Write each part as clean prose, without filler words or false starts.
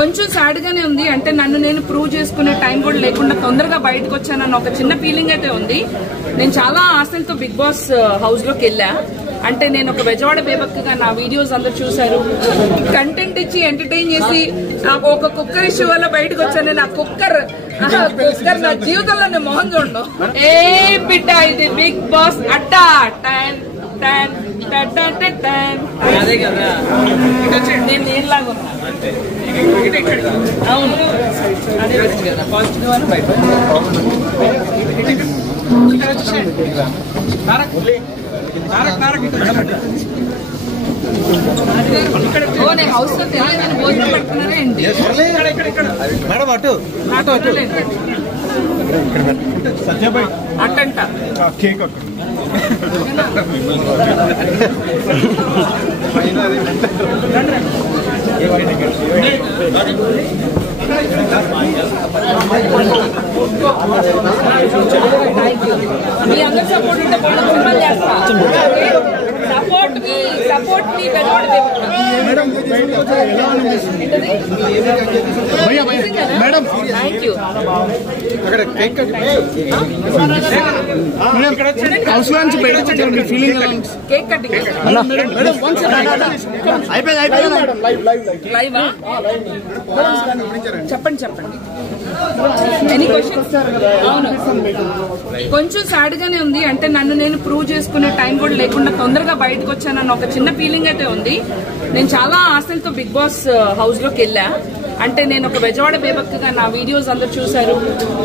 కొంచెం సాడ్ గానే ఉంది. అంటే నన్ను నేను ప్రూవ్ చేసుకునే టైం కూడా లేకుండా తొందరగా బయటకు వచ్చానన్న ఒక చిన్న ఫీలింగ్ అయితే ఉంది. నేను చాలా ఆశలతో బిగ్ బాస్ హౌస్ లోకి వెళ్ళా. అంటే నేను ఒక బెజవాడ బేబక్కగా నా వీడియోస్ అందరు చూశారు, కంటెంట్ ఇచ్చి ఎంటర్టైన్ చేసి నాకు ఒక కుక్కర్ ఇష్యూ వల్ల బయటకు వచ్చాను. నేను ఆ కుక్కర్ నా జీవితంలో నేను మొహం చూడను. ఏ బిడ్డ ఇది బిగ్ బాస్ అడ్డా నేను నీళ్ళలాగా ఉన్నా. అవును అదే కదా పాజిటివ్ అని బయట నేను హౌస్ లో తెలియదని భోజనం పెట్టుకున్నారా ఏంటి మేడం? అటు అట్టంట కేక్ మీ అందరు సపోర్ట్ ఉంటే బాగా సినిమాలు చేస్తా. సపోర్ట్ మీ Bezawada madam thank you. Cake cutting లైవా? చెప్పండి ఎనీ క్వశ్చన్స్? అవును కొంచెం సాడ్ గానే ఉంది. అంటే నన్ను నేను ప్రూవ్ చేసుకునే టైం కూడా లేకుండా తొందరగా బయటకు వచ్చానన్న ఒక చిన్న ఫీలింగ్ అయితే ఉంది. నేను చాలా ఆశలతో బిగ్ బాస్ హౌస్ లోకి వెళ్ళా. అంటే నేను ఒక బెజవాడ బేబక్కగా నా వీడియోస్ అందరు చూశారు.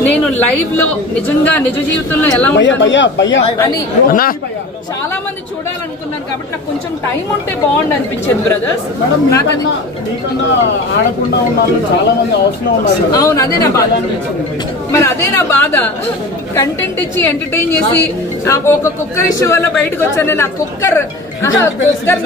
నేను లైవ్ లో నిజంగా నిజ జీవితంలో ఎలా ఉంటాను అని చాలా మంది చూడాలనుకున్నారు. కాబట్టి నాకు కొంచెం టైం ఉంటే బాగుండు అనిపించేది బ్రదర్స్. నాకు అది అవును అదే నా బాధ. మరి అదే నా బాధ. కంటెంట్ ఇచ్చి ఎంటర్టైన్ చేసి నాకు ఒక కుక్కర్ ఇష్యూ వల్ల బయటకు వచ్చాను. నేను ఆ కుక్కర్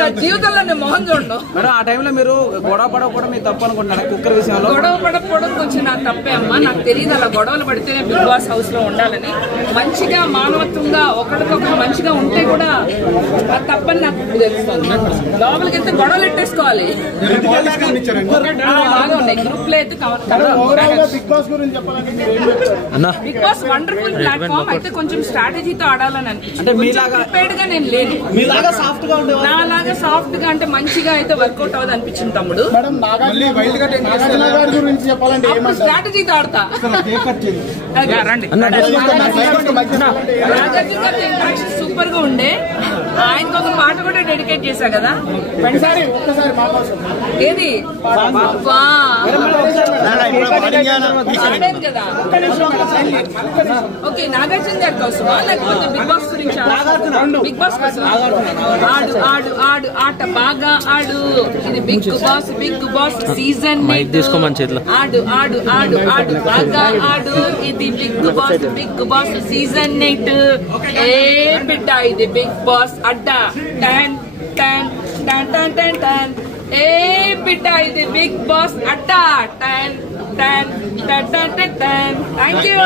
నా జీవితంలో నేను మొహం చూడను. ఆ టైంలో మీరు గొడవ పడకపోవడం మీరు తప్పు అనుకుంటున్నారా? కుక్కర్ విషయంలో గొడవ పడకపోవడం కొంచెం నాకు తప్పే అమ్మా. నాకు తెలియదు అలా గొడవలు పడితేనే బిగ్ బాస్ హౌస్ లో ఉండాలని. మంచిగా మానవత్వంగా ఒకరికొకరు మంచిగా ఉంటే కూడా అది తప్పని నాకు తెలుస్తుంది. లోపలికి వెళ్తే గొడవలు ఎట్టేసుకోవాలి. బాగా ఉన్నాయి గ్రూప్ లో అయితే. Bigg Boss wonderful platform. అయితే కొంచెం స్ట్రాటజీతో ఆడాలని అనిపించింది. ప్రిపేర్డ్ గా నేను లేను. నాలాగా సాఫ్ట్ గా అంటే మంచిగా అయితే వర్కౌట్ అవ్వదు అనిపించింది తమ్ముడు. స్ట్రాటజీతో ఆడతా. సూపర్ గా ఉండే. ఆయనకు ఒక పాట కూడా డెడికేట్ చేశా కదా. ఏది కదా. ఓకే నాగార్జున గారి కోసమా లేకపోతే బిగ్ బాస్ గురించి? బిగ్ బాస్ కోసం. ఆడు ఆడు ఆడు ఆట బాగా ఆడు. ఇది బిగ్ బాస్ సీజన్. ఆడు ఆడు ఆడు ఆడు బాగా ఆడు. ఇది బిగ్ బాస్ సీజన్ 8. ఏ బిడ్డ ఇది బిగ్ బాస్ అడ్డా టన్ టన్ టన్ టన్ టన్ టన్. ఏ బిడ్డ ఇది బిగ్ బాస్ అడ్డా టన్ టన్ టన్ టన్ టన్ టన్. Thank you.